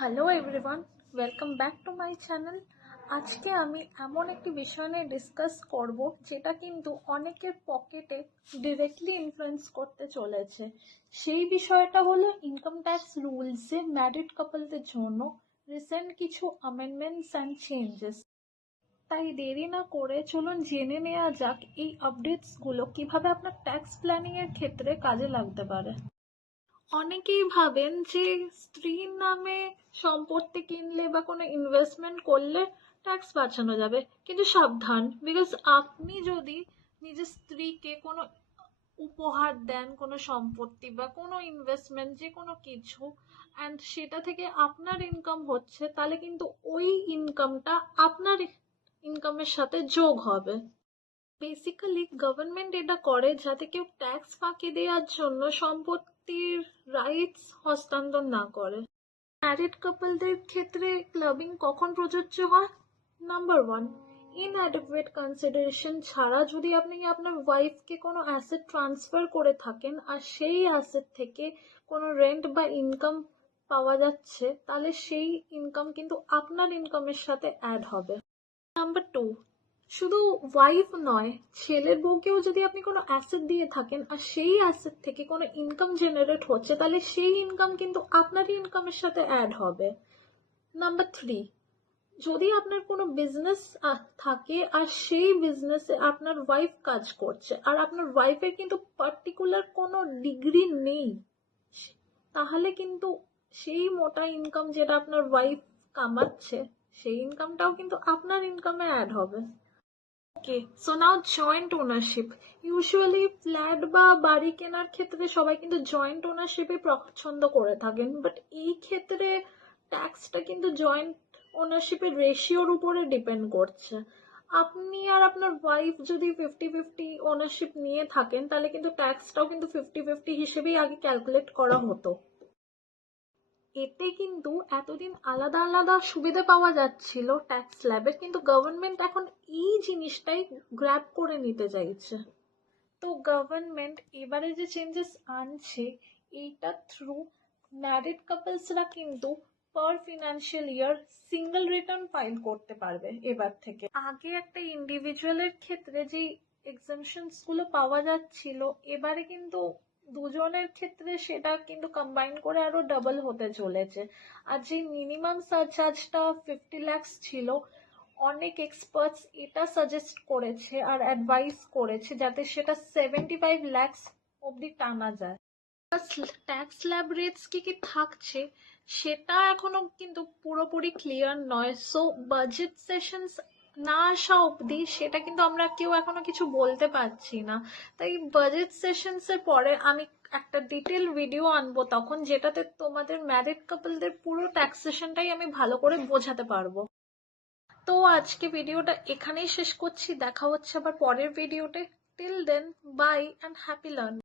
Hello everyone, welcome back to my channel. আজকে আমি এমন একটি বিষয় নিয়ে ডিসকাস করব যেটা কিন্তু অনেকের পকেটে ডিরেক্টলি ইনফ্লুয়েন্স করতে চলেছে। সেই বিষয়টা হলো ইনকাম ট্যাক্স রুলসে ম্যারিড কাপলদের জন্য রিসেন্ট কিছু অ্যামেন্ডমেন্টস অ্যান্ড চেঞ্জেস। তাই দেরি না করে চলুন জেনে নেওয়া যাক এই আপডেটসগুলো কিভাবে আপনার ট্যাক্স প্ল্যানিংয়ের ক্ষেত্রে কাজে লাগতে পারে। অনেকেই ভাবেন যে স্ত্রীর নামে সম্পত্তি কিনলে বা কোনো ইনভেস্টমেন্ট করলে ট্যাক্স বাঁচানো যাবে, কিন্তু সাবধান, বিকজ আপনি যদি নিজের স্ত্রীকে কোনো উপহার দেন, কোনো সম্পত্তি বা কোনো ইনভেস্টমেন্ট, যে কোনো কিছু, অ্যান্ড সেটা থেকে আপনার ইনকাম হচ্ছে, তাহলে কিন্তু ওই ইনকামটা আপনার ইনকামের সাথে যোগ হবে। বেসিক্যালি গভর্নমেন্ট এটা করে যাতে কেউ ট্যাক্স ফাঁকি দেওয়ার জন্য সম্পত্তির রাইটস হস্তান্তর না করে। ম্যারিড কাপলদের ক্ষেত্রে ক্লাবিং কখন প্রযোজ্য হয়? নাম্বার 1, ইনঅ্যাডিকুয়েট কনসিডারেশন ছাড়া যদি আপনি আপনার ওয়াইফকে কোনো অ্যাসেট ট্রান্সফার করে থাকেন আর সেই অ্যাসেট থেকে কোনো রেন্ট বা ইনকাম পাওয়া যাচ্ছে, তাহলে সেই ইনকাম কিন্তু আপনার ইনকামের সাথে অ্যাড হবে। নাম্বার 2, শুধু ওয়াইফ নয়, ছেলের বউকেও যদি আপনি কোনো অ্যাসেট দিয়ে থাকেন আর সেই অ্যাসেট থেকে কোনো ইনকাম জেনারেট হচ্ছে, তাহলে সেই ইনকাম কিন্তু আপনারই ইনকামের সাথে অ্যাড হবে। নাম্বার 3, যদি আপনার কোনো বিজনেস থাকে আর সেই বিজনেসে আপনার ওয়াইফ কাজ করছে আর আপনার ওয়াইফের কিন্তু পার্টিকুলার কোনো ডিগ্রি নেই, তাহলে কিন্তু সেই মোটা ইনকাম যেটা আপনার ওয়াইফ কামাচ্ছে, সেই ইনকামটাও কিন্তু আপনার ইনকামে অ্যাড হবে। Okay, so now joint ownership. Usually flat বা বাড়ি কেনার ক্ষেত্রে সবাই কিন্তু জয়েন্ট ওনারশিপে পছন্দ করে থাকেন, বাট এই ক্ষেত্রে ট্যাক্সটা কিন্তু জয়েন্ট ওনারশিপের রেশিওর উপরে ডিপেন্ড করছে। আপনি আর আপনার ওয়াইফ যদি 50-50 ওনারশিপ নিয়ে থাকেন, তাহলে কিন্তু ট্যাক্সটাও কিন্তু 50-50 হিসেবেই আগে ক্যালকুলেট করা হতো। এতে কিন্তু এতদিন আলাদা আলাদা সুবিধা পাওয়া যাচ্ছিল ট্যাক্স স্ল্যাবের, কিন্তু গভর্নমেন্ট এখন এই জিনিসটাই গ্র্যাব করে নিতে চাইছে। তো গভর্নমেন্ট এবারে যে চেঞ্জেস আনছে, এইটা থ্রু ম্যারিড কাপলসরা কিন্তু per financial year single return file করতে পারবে এবার থেকে। আগে একটা ইন্ডিভিজুয়ালের ক্ষেত্রে যে এক্সামশনস গুলো পাওয়া যাচ্ছিল, এবারে কিন্তু দুজনের ক্ষেত্রে সেটা কিন্তু কম্বাইন করে আরো ডাবল হতে চলেছে। আর যে মিনিমাম সারচার্জটা 50 lakhs ছিল, অনেক এক্সপার্টস এটা সাজেস্ট করেছে আর অ্যাডভাইস করেছে যাতে সেটা 75 lakhs অবধি টানা যায়। ট্যাক্স স্ল্যাব রেটস কি কি থাকছে সেটা এখনো কিন্তু পুরোপুরি ক্লিয়ার নয়। সো বাজেট সেশনস না আসা অবধি সেটা কিন্তু আমরা কেউ এখনো কিছু বলতে পারছি না। তাই বাজেট সেশনস এর পরে আমি একটা ডিটেল ভিডিও আনবো তখন, যেটাতে তোমাদের ম্যারিড কাপলদের পুরো ট্যাক্সেশনটাই আমি ভালো করে বোঝাতে পারবো। তো আজকে ভিডিওটা এখানেই শেষ করছি, দেখা হচ্ছে আবার পরের ভিডিওতে। Till then, bye and happy learning.